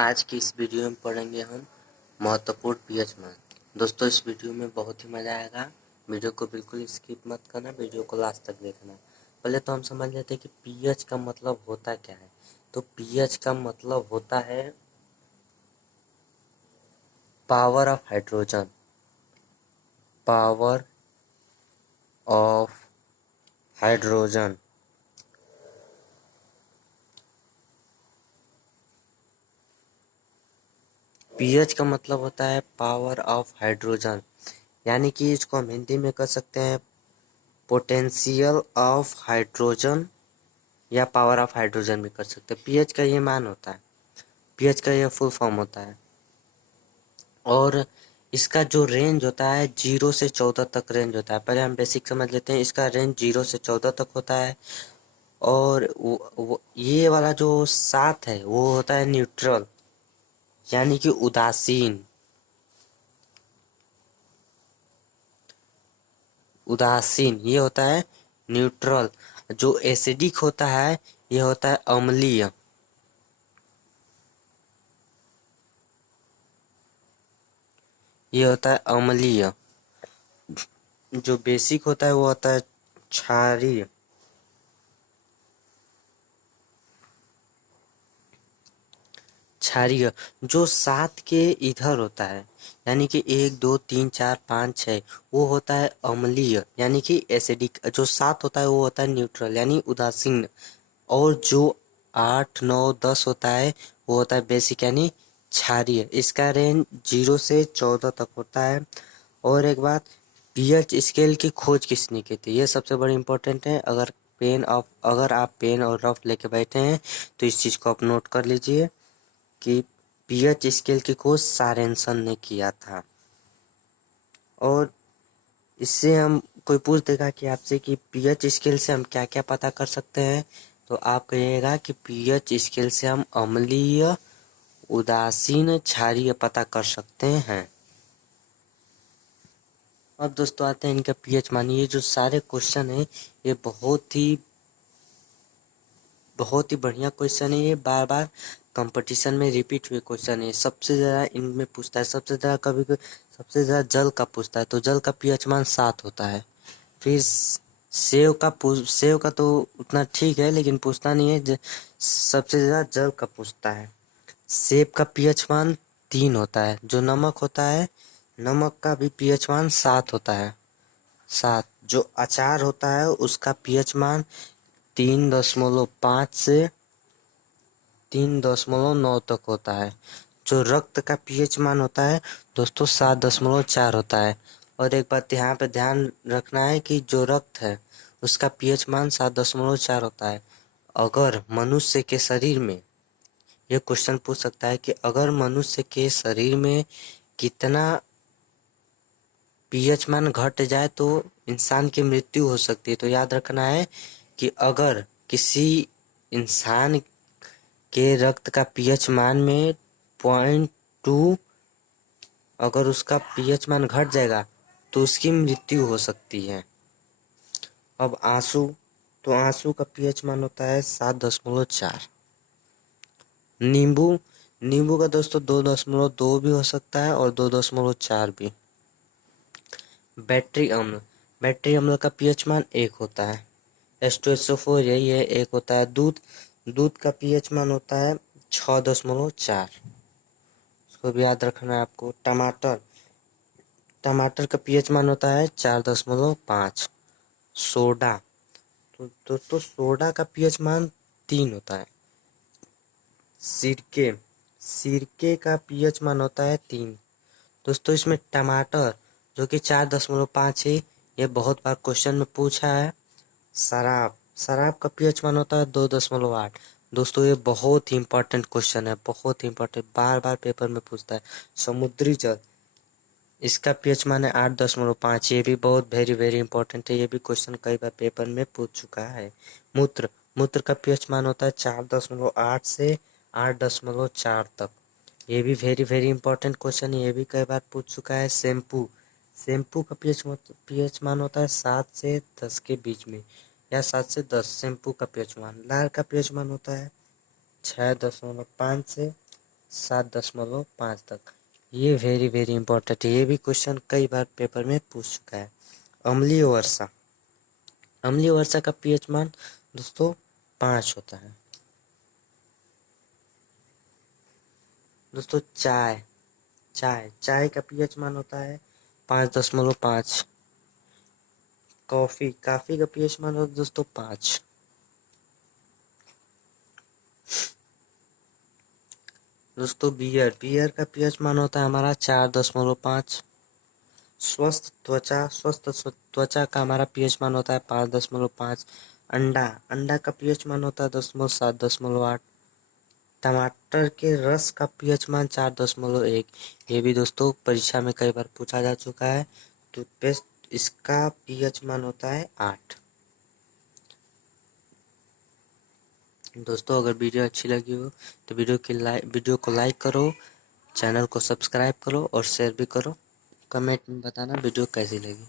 आज की इस वीडियो में पढ़ेंगे हम महत्वपूर्ण पीएच मान। दोस्तों इस वीडियो में बहुत ही मज़ा आएगा। वीडियो को बिल्कुल स्किप मत करना, वीडियो को लास्ट तक देखना। पहले तो हम समझ लेते हैं कि पीएच का मतलब होता क्या है। तो पीएच का मतलब होता है power of hydrogen, power of hydrogen. PH का मतलब होता है पावर ऑफ हाइड्रोजन, यानी कि इसको हम हिंदी में कर सकते हैं पोटेंशियल ऑफ हाइड्रोजन या पावर ऑफ हाइड्रोजन भी कर सकते हैं। पीएच का ये मान होता है, पीएच का ये फुल फॉर्म होता है। और इसका जो रेंज होता है 0 से 14 तक रेंज होता है। पहले हम बेसिक समझ लेते हैं। इसका रेंज 0 से 14 तक होता है। और ये वाला जो 7 है वो होता है न्यूट्रल, यानी कि उदासीन। उदासीन ये होता है न्यूट्रल। जो एसिडिक होता है ये होता है अम्लीय। ये होता है अम्लीय। जो बेसिक होता है वो होता है क्षारीय। क्षारीय जो 7 के इधर होता है, यानी कि 1 2 3 4 5 6, वो होता है अम्लीय यानी कि एसिडिक। जो 7 होता है वो होता है न्यूट्रल यानी उदासीन। और जो 8 9 10 होता है वो होता है बेसिक यानी क्षारीय। इसका रेंज 0 से 14 तक होता है। और एक बात, पीएच स्केल की खोज किसने की थी, ये सबसे बड़ी इंपॉर्टेंट है। अगर आप पेन और रफ लेके बैठे हैं तो इस चीज़ को आप नोट कर लीजिए कि पीएच स्केल की खोज सोरेनसन ने किया था। और इससे हम कोई पूछ देगा कि आपसे कि पीएच स्केल से हम क्या क्या पता कर सकते हैं, तो आप कहिएगा कि पीएच स्केल से हम अम्लीय, उदासीन, क्षारीय पता कर सकते हैं। अब दोस्तों आते हैं इनका पीएच मान। ये जो सारे क्वेश्चन है ये बहुत ही बढ़िया क्वेश्चन है। ये बार बार कंपटीशन में रिपीट हुए क्वेश्चन है। सबसे ज़्यादा इनमें पूछता है, सबसे ज़्यादा जल का पूछता है। तो जल का पीएच मान 7 होता है। फिर सेव का तो उतना ठीक है लेकिन पूछता नहीं है। सबसे ज़्यादा जल का पूछता है। सेब का पीएच मान 3 होता है। जो नमक होता है, नमक का भी पीएच मान 7 होता है। 7 जो अचार होता है उसका पीएच मान 3.5 से 3.9 तक होता है। जो रक्त का पीएच मान होता है दोस्तों 7.4 होता है। और एक बात यहाँ पे ध्यान रखना है कि जो रक्त है उसका पीएच मान 7.4 होता है। अगर मनुष्य के शरीर में, ये क्वेश्चन पूछ सकता है कि अगर मनुष्य के शरीर में कितना पीएच मान घट जाए तो इंसान की मृत्यु हो सकती है। तो याद रखना है कि अगर किसी इंसान के रक्त का पीएच मान में 0.2 अगर उसका पीएच मान घट जाएगा तो उसकी मृत्यु हो सकती है। अब आंसू, तो आंसू का पीएच मान होता है 7.4। नींबू का दोस्तों 2.2 भी हो सकता है और 2.4 भी। बैटरी अम्ल का पीएच मान 1 होता है। H2SO4 यही है, 1 होता है। दूध का पीएच मान होता है 6.4। इसको भी याद रखना है आपको। टमाटर का पीएच मान होता है 4.5। सोडा, तो दोस्तों सोडा का पीएच मान 3 होता है। सिरके का पीएच मान होता है 3। दोस्तों इसमें टमाटर जो कि 4.5 है, ये बहुत बार क्वेश्चन में पूछा है। शराब का पीएच मान होता है 2.8। दोस्तों ये बहुत ही इंपॉर्टेंट क्वेश्चन है, बहुत ही इंपॉर्टेंट, बार बार पेपर में पूछता है। समुद्री जल, इसका पीएच मान है 8.5। ये भी बहुत वेरी वेरी इंपॉर्टेंट है। ये भी क्वेश्चन कई बार पेपर में पूछ चुका है। मूत्र का पीएच मान होता है 4.8 से 8.4 तक। ये भी वेरी वेरी इंपॉर्टेंट क्वेश्चन है। ये भी कई बार पूछ चुका है। शैम्पू का पीएच मान होता है 7 से 10 के बीच में, या 7 से 10 शैम्पू का पीएच मान। लार का पीएच मान होता है 6.5 से 7.5 तक। ये वेरी वेरी इंपॉर्टेंट है, ये भी क्वेश्चन कई बार पेपर में पूछ चुका है। अम्लीय वर्षा, अम्लीय वर्षा का पीएच मान दोस्तों 5 होता है। दोस्तों चाय, चाय का पीएच मान होता है 5.5। कॉफी का पीएच मान होता है दोस्तों 5। दोस्तों बियर का पीएच मान होता है हमारा 4.5। स्वस्थ त्वचा का हमारा पीएच मान होता है 5.5। अंडा का पीएच मान होता है 7.8। टमाटर के रस का पीएच मान 4.1। ये भी दोस्तों परीक्षा में कई बार पूछा जा चुका है। टूथपेस्ट, इसका पीएच मान होता है 8। दोस्तों अगर वीडियो अच्छी लगी हो तो वीडियो को लाइक करो, चैनल को सब्सक्राइब करो और शेयर भी करो। कमेंट में बताना वीडियो कैसी लगी।